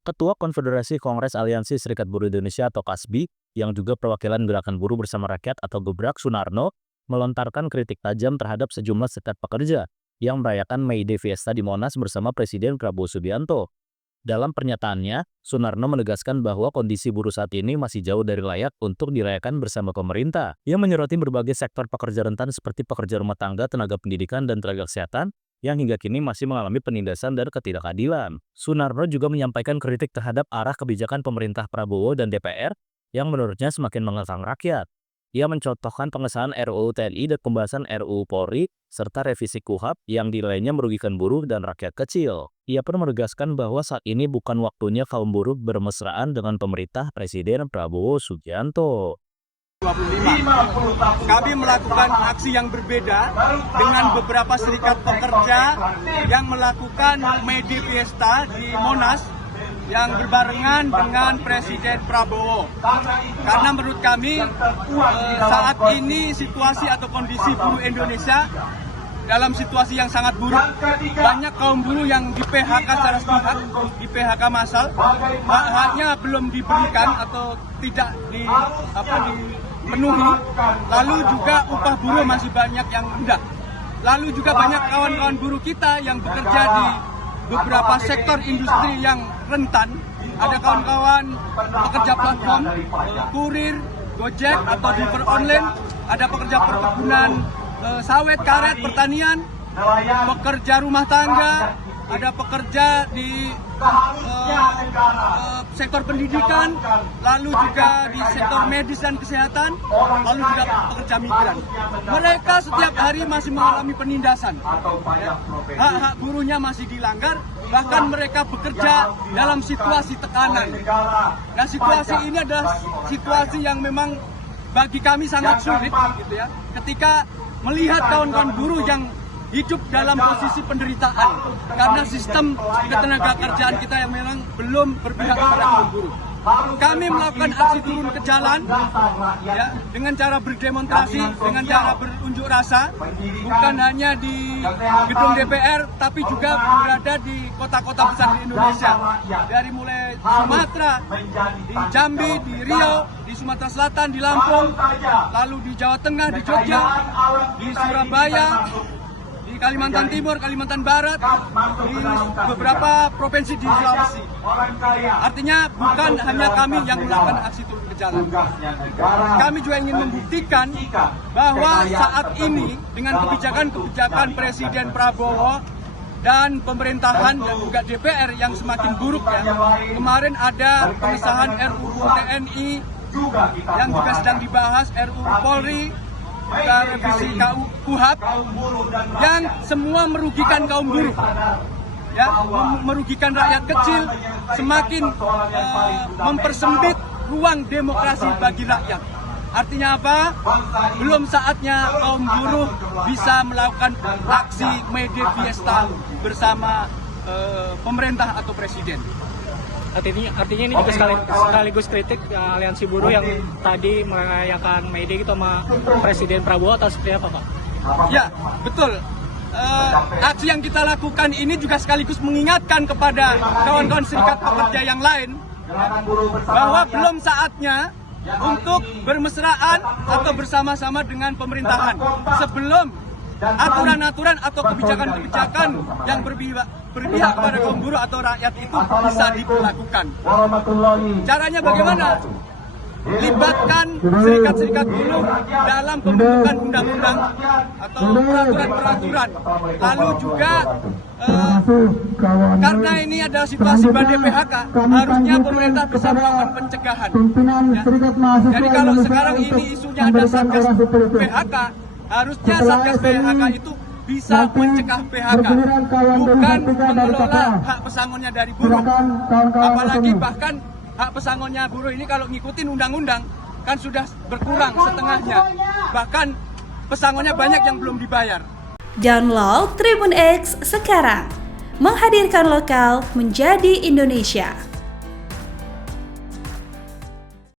Ketua Konfederasi Kongres Aliansi Serikat Buruh Indonesia atau KASBI, yang juga perwakilan Gerakan Buruh Bersama Rakyat atau Gebrak Sunarno, melontarkan kritik tajam terhadap sejumlah serikat pekerja yang merayakan May Day Fiesta di Monas bersama Presiden Prabowo Subianto. Dalam pernyataannya, Sunarno menegaskan bahwa kondisi buruh saat ini masih jauh dari layak untuk dirayakan bersama pemerintah. Ia menyoroti berbagai sektor pekerja rentan seperti pekerja rumah tangga, tenaga pendidikan, dan tenaga kesehatan yang hingga kini masih mengalami penindasan dan ketidakadilan. Sunarno juga menyampaikan kritik terhadap arah kebijakan pemerintah Prabowo dan DPR yang menurutnya semakin mengekang rakyat. Ia mencontohkan pengesahan RUU TNI dan pembahasan RUU Polri serta revisi KUHP yang dinilainya merugikan buruh dan rakyat kecil. Ia pun menegaskan bahwa saat ini bukan waktunya kaum buruh bermesraan dengan pemerintah Presiden Prabowo Subianto. 25. Kami melakukan aksi yang berbeda dengan beberapa serikat pekerja yang melakukan May Day Fiesta di Monas yang berbarengan dengan Presiden Prabowo. Karena menurut kami saat ini situasi atau kondisi buruh Indonesia dalam situasi yang sangat buruk. Banyak kaum buruh yang di PHK secara sepihak, di PHK massal, hak-haknya belum diberikan atau tidak dipenuhi. Lalu juga upah buruh masih banyak yang rendah. Lalu juga banyak kawan-kawan buruh kita yang bekerja di beberapa sektor industri yang rentan. Ada kawan-kawan pekerja platform, kurir, Gojek atau driver online, ada pekerja perkebunan sawit, karet, pertanian, pekerja rumah tangga, ada pekerja di sektor pendidikan, lalu juga di sektor medis dan kesehatan, lalu juga pekerja migran. Mereka setiap hari masih mengalami penindasan. Hak-hak buruhnya masih dilanggar, bahkan mereka bekerja dalam situasi tekanan. Nah, situasi ini adalah situasi yang memang bagi kami sangat sulit, gitu ya. Ketika melihat kawan-kawan buruh yang hidup dalam posisi penderitaan karena sistem ketenaga kerjaan kita yang memang belum berpihak kepada kaum buruh. Kami melakukan aksi turun ke jalan ya, dengan cara berdemonstrasi, dengan cara berunjuk rasa, bukan hanya di gedung DPR, tapi juga berada di kota-kota besar di Indonesia. Dari mulai Sumatera, di Jambi, di Riau, di Sumatera Selatan, di Lampung, lalu di Jawa Tengah, di Jogja, di Surabaya, di Kalimantan Timur, Kalimantan Barat, di beberapa provinsi di Sulawesi. Artinya bukan hanya kami yang melakukan aksi turun ke jalan. Kami juga ingin membuktikan bahwa saat ini dengan kebijakan-kebijakan Presiden Prabowo dan pemerintahan dan juga DPR yang semakin buruk ya. Kemarin ada pengesahan RUU TNI yang juga sedang dibahas, RUU Polri, revisi KUHP yang semua merugikan kaum buruh, ya, merugikan rakyat kecil, semakin mempersempit ruang demokrasi bagi rakyat. Artinya apa? Belum saatnya kaum buruh bisa melakukan aksi May Day Fiesta bersama pemerintah atau presiden. Artinya ini juga sekaligus kritik aliansi buruh yang tadi merayakan May Day gitu sama Presiden Prabowo atau seperti apa, Pak? Ya, betul. Aksi yang kita lakukan ini juga sekaligus mengingatkan kepada kawan-kawan serikat pekerja yang lain bahwa belum saatnya untuk bermesraan atau bersama-sama dengan pemerintahan sebelum aturan-aturan atau kebijakan-kebijakan yang berpihak kepada kaum buruh atau rakyat itu bisa dilakukan. Caranya bagaimana? Libatkan serikat-serikat buruh dalam pembentukan undang-undang atau peraturan-peraturan. Lalu juga karena ini adalah situasi badai PHK, harusnya pemerintah bisa melakukan pencegahan. Ya. Jadi kalau sekarang ini isunya ada Satgas PHK, harusnya Satgas PHK itu bisa mencegah PHK, bukan mengelola hak pesangonnya dari buruh. Apalagi bahkan hak pesangonnya buruh ini kalau ngikutin undang-undang kan sudah berkurang setengahnya. Bahkan pesangonnya banyak yang belum dibayar. Download Tribun X sekarang, menghadirkan lokal menjadi Indonesia.